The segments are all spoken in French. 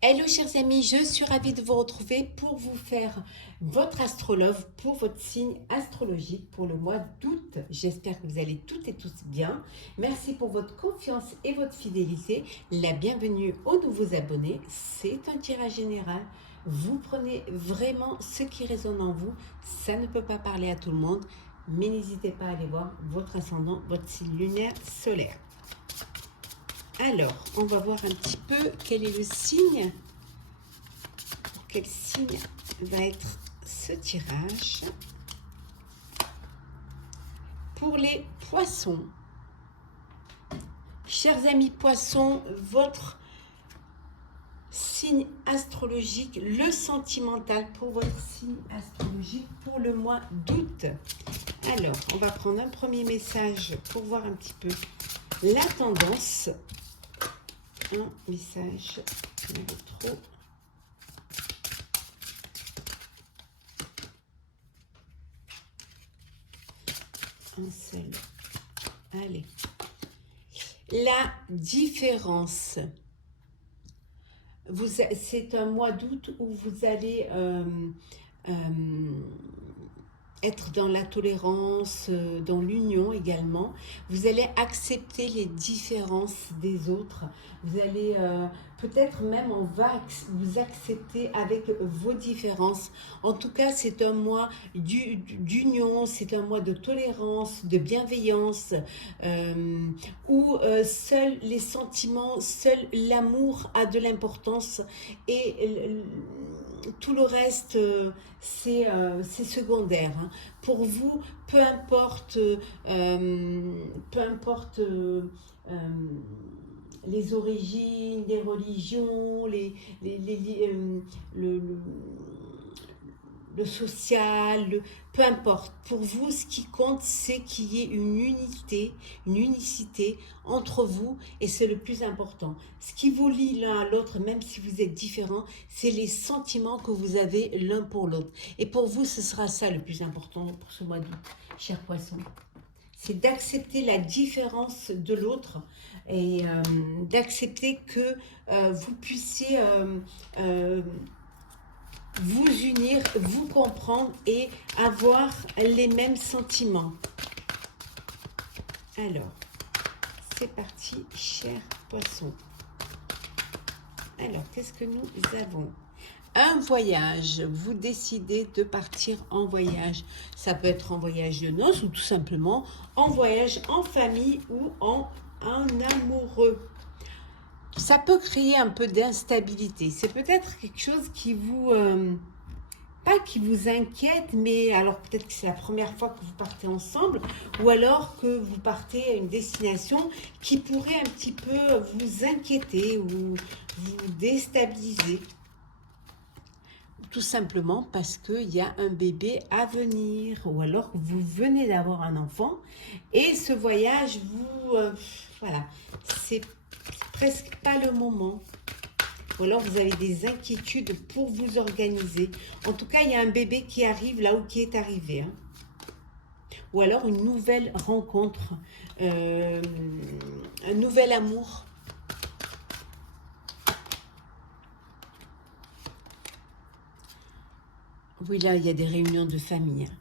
Hello chers amis, je suis ravie de vous retrouver pour vous faire votre astrologue pour votre signe astrologique pour le mois d'août. J'espère que vous allez toutes et tous bien. Merci pour votre confiance et votre fidélité. La bienvenue aux nouveaux abonnés. C'est un tirage général. Vous prenez vraiment ce qui résonne en vous. Ça ne peut pas parler à tout le monde, mais n'hésitez pas à aller voir votre ascendant, votre signe lunaire solaire. Alors, on va voir un petit peu quel est le signe. Pour quel signe va être ce tirage? Pour les poissons. Chers amis poissons, votre signe astrologique, le sentimental pour votre signe astrologique pour le mois d'août. Alors, on va prendre un premier message pour voir un petit peu la tendance. Un message, il y en a trop. Un seul. Allez. La différence. C'est un mois d'août où vous allez euh, être dans la tolérance, dans l'union également. Vous allez accepter les différences des autres. Vous allez peut-être même on va vous accepter avec vos différences. En tout cas, c'est un mois d'union, c'est un mois de tolérance, de bienveillance, où seuls les sentiments, seul l'amour a de l'importance et tout le reste, c'est secondaire. Hein. Pour vous, peu importe, peu importe les origines, les religions, le, le, le social, peu importe. Pour vous, ce qui compte, c'est qu'il y ait une unicité entre vous et c'est le plus important. Ce qui vous lie l'un à l'autre, même si vous êtes différents, c'est les sentiments que vous avez l'un pour l'autre. Et pour vous, ce sera ça le plus important pour ce mois d'août, chers poissons. C'est d'accepter la différence de l'autre et d'accepter que vous puissiez vous unir, vous comprendre et avoir les mêmes sentiments. Alors, c'est parti, chers poissons. Alors, qu'est-ce que nous avons? Un voyage, vous décidez de partir en voyage. Ça peut être en voyage de noces ou tout simplement en voyage en famille ou en amoureux. Ça peut créer un peu d'instabilité. C'est peut-être quelque chose qui vous... pas qui vous inquiète, mais alors peut-être que c'est la première fois que vous partez ensemble, ou alors que vous partez à une destination qui pourrait un petit peu vous inquiéter ou vous déstabiliser. Tout simplement parce qu'il y a un bébé à venir, ou alors que vous venez d'avoir un enfant, et ce voyage, voilà, c'est presque pas le moment. Ou alors vous avez des inquiétudes pour vous organiser. En tout cas, il y a un bébé qui arrive là où qui est arrivé. Hein. Ou alors une nouvelle rencontre, un nouvel amour. Oui, là, il y a des réunions de famille. Hein.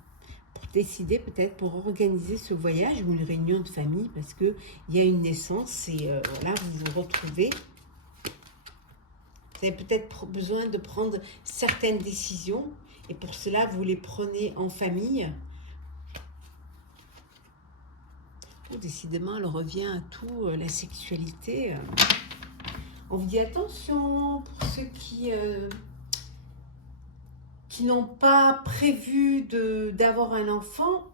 Pour décider peut-être, pour organiser ce voyage ou une réunion de famille, parce qu'il y a une naissance et voilà, vous vous retrouvez. Vous avez peut-être besoin de prendre certaines décisions et pour cela, vous les prenez en famille. Oh, décidément, elle revient à tout, la sexualité. On vous dit attention pour ceux qui n'ont pas prévu d'avoir un enfant.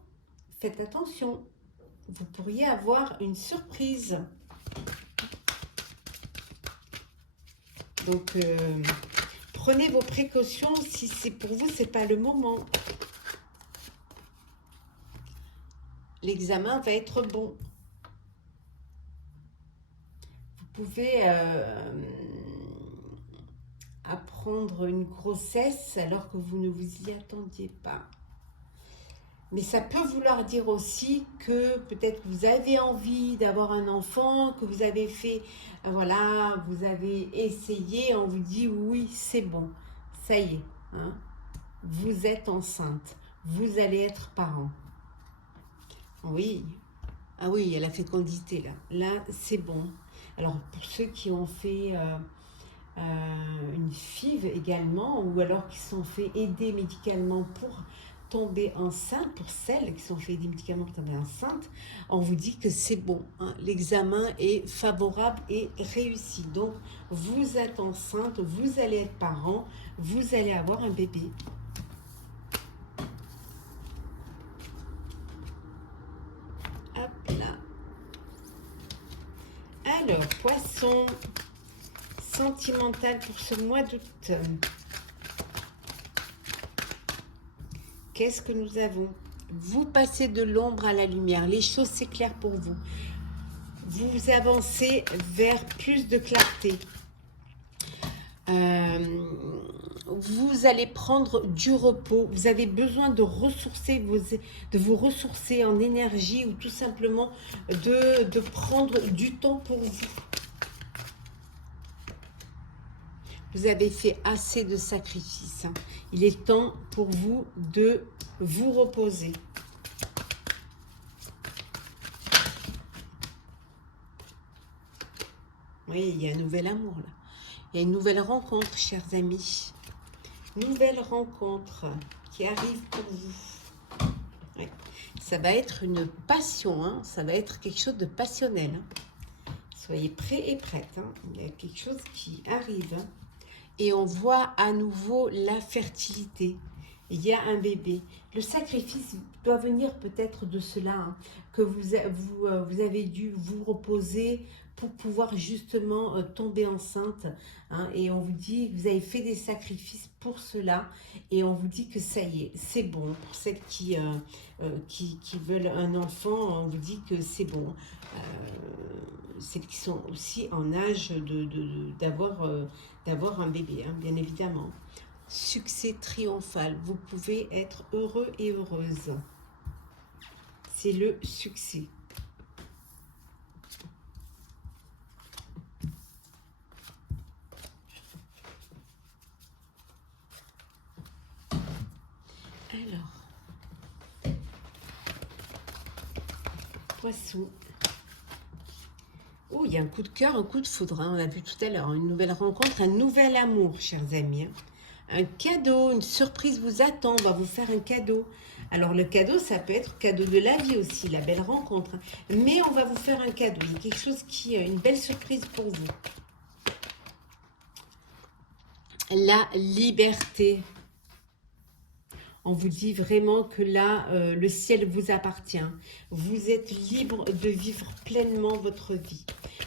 Faites attention, vous pourriez avoir une surprise. Donc, prenez vos précautions si c'est pour vous, c'est pas le moment. L'examen va être bon. Vous pouvez apprendre une grossesse alors que vous ne vous y attendiez pas. Mais ça peut vouloir dire aussi que peut-être vous avez envie d'avoir un enfant, que vous avez fait, voilà, vous avez essayé, on vous dit oui, c'est bon, ça y est, hein, vous êtes enceinte, vous allez être parent. Oui, ah oui, il y a la fécondité là, là c'est bon. Alors pour ceux qui ont fait une FIV également, ou alors qui sont fait aider médicalement pour tomber enceinte, pour celles qui sont fait aider médicalement pour tomber enceinte, on vous dit que c'est bon, hein, l'examen est favorable et réussi. Donc vous êtes enceinte, vous allez être parent, vous allez avoir un bébé. Hop là. Alors, poisson sentimental pour ce mois d'août. Qu'est-ce que nous avons? Vous passez de l'ombre à la lumière. Les choses s'éclairent pour vous. Vous avancez vers plus de clarté. Vous allez prendre du repos. Vous avez besoin de ressourcer, de vous ressourcer en énergie ou tout simplement de prendre du temps pour vous. Vous avez fait assez de sacrifices. Hein. Il est temps pour vous de vous reposer. Oui, il y a un nouvel amour là. Il y a une nouvelle rencontre, chers amis. Nouvelle rencontre qui arrive pour vous. Oui. Ça va être une passion, hein. Ça va être quelque chose de passionnel. Hein. Soyez prêts et prêtes. Hein. Il y a quelque chose qui arrive. Hein. Et on voit à nouveau la fertilité. Il y a un bébé. Le sacrifice doit venir peut-être de cela, hein, que vous avez dû vous reposer pour pouvoir justement tomber enceinte. Hein, et on vous dit que vous avez fait des sacrifices pour cela. Et on vous dit que ça y est, c'est bon. Pour celles qui veulent un enfant, on vous dit que c'est bon. Celles qui sont aussi en âge d'avoir un bébé, hein, bien évidemment. Succès triomphal. Vous pouvez être heureux et heureuse. C'est le succès. Alors, poisson. Oh, il y a un coup de cœur, un coup de foudre. Hein, on a vu tout à l'heure, une nouvelle rencontre, un nouvel amour, chers amis. Hein. Un cadeau, une surprise vous attend, on va vous faire un cadeau. Alors le cadeau, ça peut être cadeau de la vie aussi, la belle rencontre. Mais on va vous faire un cadeau, il y a quelque chose qui est une belle surprise pour vous. La liberté. On vous dit vraiment que là, le ciel vous appartient. Vous êtes libre de vivre pleinement votre vie.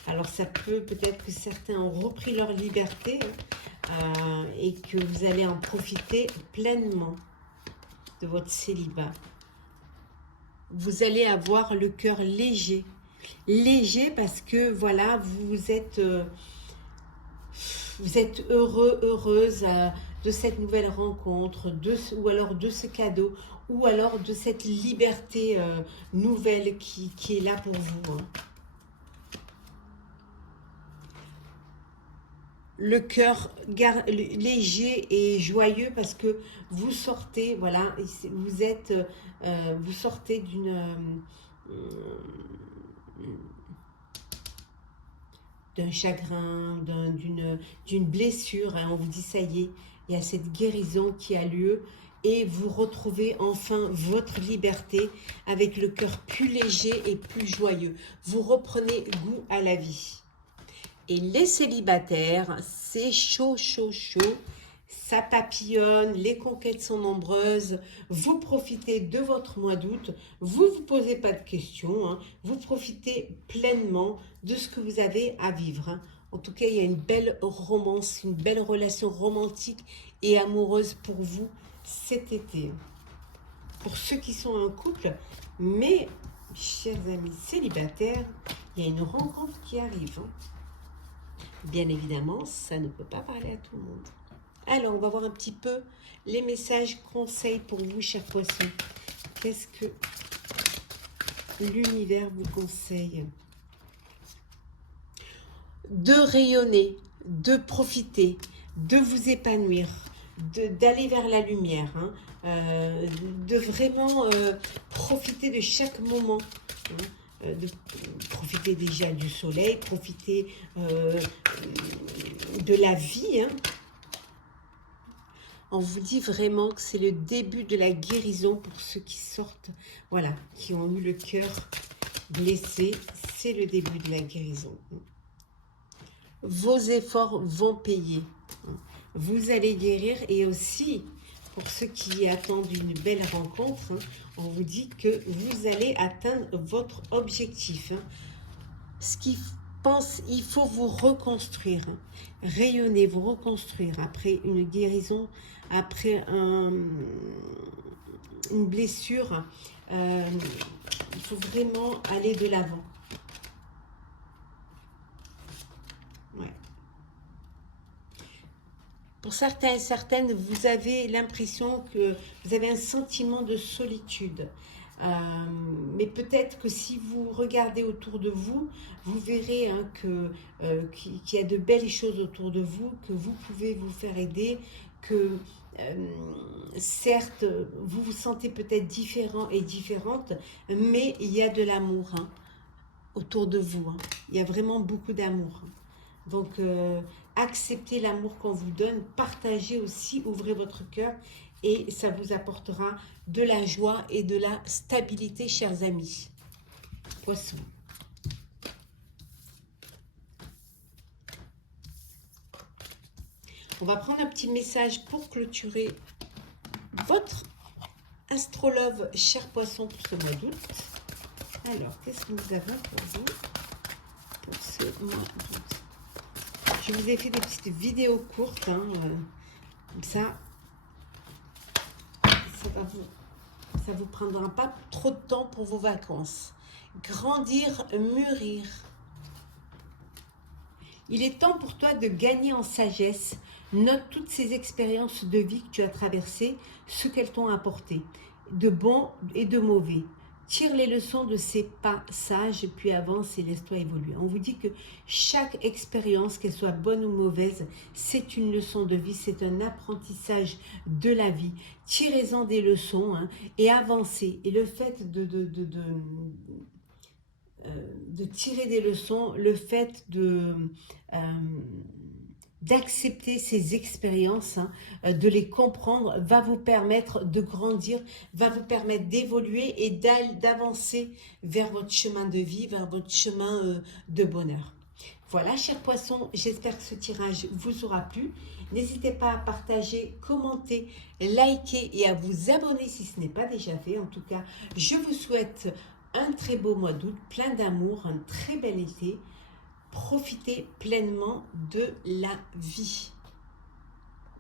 Alors ça peut-être que certains ont repris leur liberté, et que vous allez en profiter pleinement de votre célibat. Vous allez avoir le cœur léger. Léger parce que voilà, vous êtes heureux, heureuse de cette nouvelle rencontre, ou alors de ce cadeau, ou alors de cette liberté nouvelle qui est là pour vous. Hein. Le cœur léger et joyeux parce que vous sortez, voilà, vous sortez d'un chagrin, d'une blessure, hein, on vous dit ça y est, il y a cette guérison qui a lieu et vous retrouvez enfin votre liberté avec le cœur plus léger et plus joyeux. Vous reprenez goût à la vie. Et les célibataires, c'est chaud, chaud, chaud. Ça papillonne, les conquêtes sont nombreuses. Vous profitez de votre mois d'août. Vous ne vous posez pas de questions. Hein. Vous profitez pleinement de ce que vous avez à vivre. Hein. En tout cas, il y a une belle romance, une belle relation romantique et amoureuse pour vous cet été. Pour ceux qui sont en couple, mais, chers amis célibataires, il y a une rencontre qui arrive. Hein. Bien évidemment, ça ne peut pas parler à tout le monde. Alors, on va voir un petit peu les messages conseils pour vous, chers poissons. qu'est-ce que l'univers vous conseille? De rayonner, de profiter, de vous épanouir, d'aller vers la lumière, hein, de vraiment profiter de chaque moment, hein, de profiter déjà du soleil, profiter de la vie, hein. On vous dit vraiment que c'est le début de la guérison pour ceux qui sortent, voilà, qui ont eu le cœur blessé. C'est le début de la guérison. Vos efforts vont payer. Vous allez guérir, et aussi, pour ceux qui attendent une belle rencontre, hein, on vous dit que vous allez atteindre votre objectif. Hein. Ce qui pense, il faut vous reconstruire, hein. Rayonner, vous reconstruire après une guérison, après une blessure. Il faut vraiment aller de l'avant. Ouais. Pour certains et certaines, vous avez l'impression que vous avez un sentiment de solitude. Mais peut-être que si vous regardez autour de vous, vous verrez, hein, qu'il y a de belles choses autour de vous, que vous pouvez vous faire aider, que certes, vous vous sentez peut-être différent et différente, mais il y a de l'amour, hein, autour de vous. Hein. Il y a vraiment beaucoup d'amour. Donc, acceptez l'amour qu'on vous donne, partagez aussi, ouvrez votre cœur, et ça vous apportera de la joie et de la stabilité, chers amis. Poisson. On va prendre un petit message pour clôturer votre astrologue, cher poisson, pour ce mois d'août. Alors, qu'est-ce que nous avons pour vous pour ce mois d'août? Je vous ai fait des petites vidéos courtes, hein, comme ça vous prendra pas trop de temps pour vos vacances. Grandir, mûrir. Il est temps pour toi de gagner en sagesse. Note toutes ces expériences de vie que tu as traversées, ce qu'elles t'ont apporté, de bon et de mauvais. Tire les leçons de ces passages, puis avance et laisse-toi évoluer. On vous dit que chaque expérience, qu'elle soit bonne ou mauvaise, c'est une leçon de vie, c'est un apprentissage de la vie. Tirez-en des leçons, hein, et avancez. Et le fait de tirer des leçons, le fait d'accepter ces expériences, hein, de les comprendre, va vous permettre de grandir, va vous permettre d'évoluer et d'avancer vers votre chemin de vie, vers votre chemin de bonheur. Voilà, chers poissons, j'espère que ce tirage vous aura plu. N'hésitez pas à partager, commenter, liker et à vous abonner si ce n'est pas déjà fait. En tout cas, je vous souhaite un très beau mois d'août, plein d'amour, un très bel été. Profitez pleinement de la vie.